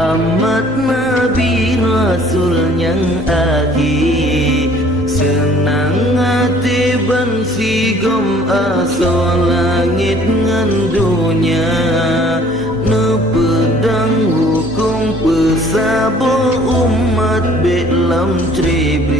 Muhammad Nabi Rasul yang akhir, senang hati ban sigom asa langit ngan dunia, nepedang hukum pesabo umat belam tribi.